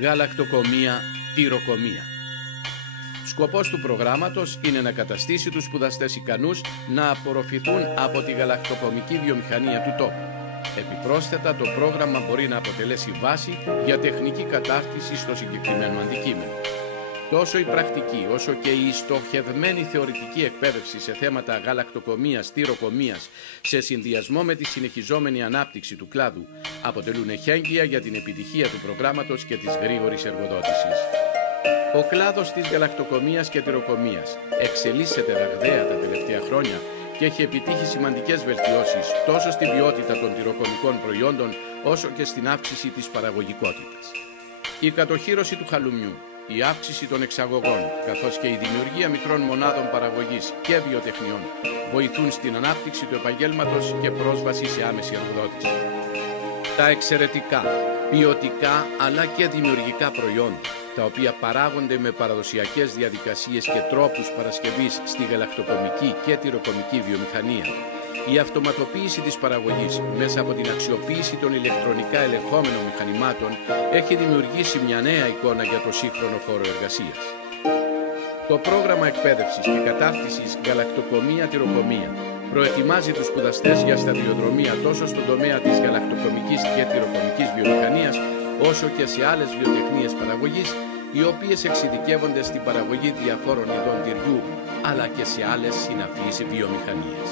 Γαλακτοκομεία, τυροκομεία. Σκοπός του προγράμματος είναι να καταστήσει τους σπουδαστές ικανούς να απορροφηθούν από τη γαλακτοκομική βιομηχανία του τόπου. Επιπρόσθετα, το πρόγραμμα μπορεί να αποτελέσει βάση για τεχνική κατάρτιση στο συγκεκριμένο αντικείμενο. Τόσο η πρακτική όσο και η στοχευμένη θεωρητική εκπαίδευση σε θέματα γαλακτοκομείας, τυροκομείας, σε συνδυασμό με τη συνεχιζόμενη ανάπτυξη του κλάδου, αποτελούν εχέγγυα για την επιτυχία του προγράμματος και της γρήγορης εργοδότησης. Ο κλάδος της γαλακτοκομείας και τυροκομείας εξελίσσεται ραγδαία τα τελευταία χρόνια και έχει επιτύχει σημαντικές βελτιώσεις τόσο στην ποιότητα των τυροκομικών προϊόντων όσο και στην αύξηση της παραγωγικότητας. Η κατοχύρωση του χαλουμιού, η αύξηση των εξαγωγών, καθώς και η δημιουργία μικρών μονάδων παραγωγής και βιοτεχνιών βοηθούν στην ανάπτυξη του επαγγέλματος και πρόσβαση σε άμεση εργοδότηση. Τα εξαιρετικά, ποιοτικά αλλά και δημιουργικά προϊόντα, τα οποία παράγονται με παραδοσιακές διαδικασίες και τρόπους παρασκευής στη γαλακτοκομική και τυροκομική βιομηχανία, η αυτοματοποίηση της παραγωγής μέσα από την αξιοποίηση των ηλεκτρονικά ελεγχόμενων μηχανημάτων έχει δημιουργήσει μια νέα εικόνα για το σύγχρονο χώρο εργασίας. Το πρόγραμμα εκπαίδευσης και κατάρτισης γαλακτοκομεία-τυροκομεία προετοιμάζει τους σπουδαστές για σταδιοδρομία τόσο στον τομέα της γαλακτοκομικής και τυροκομικής βιομηχανίας, όσο και σε άλλες βιοτεχνίες παραγωγής, οι οποίες εξειδικεύονται στην παραγωγή διαφόρων ειδών τυριού, αλλά και σε άλλες συναφείς βιομηχανίες.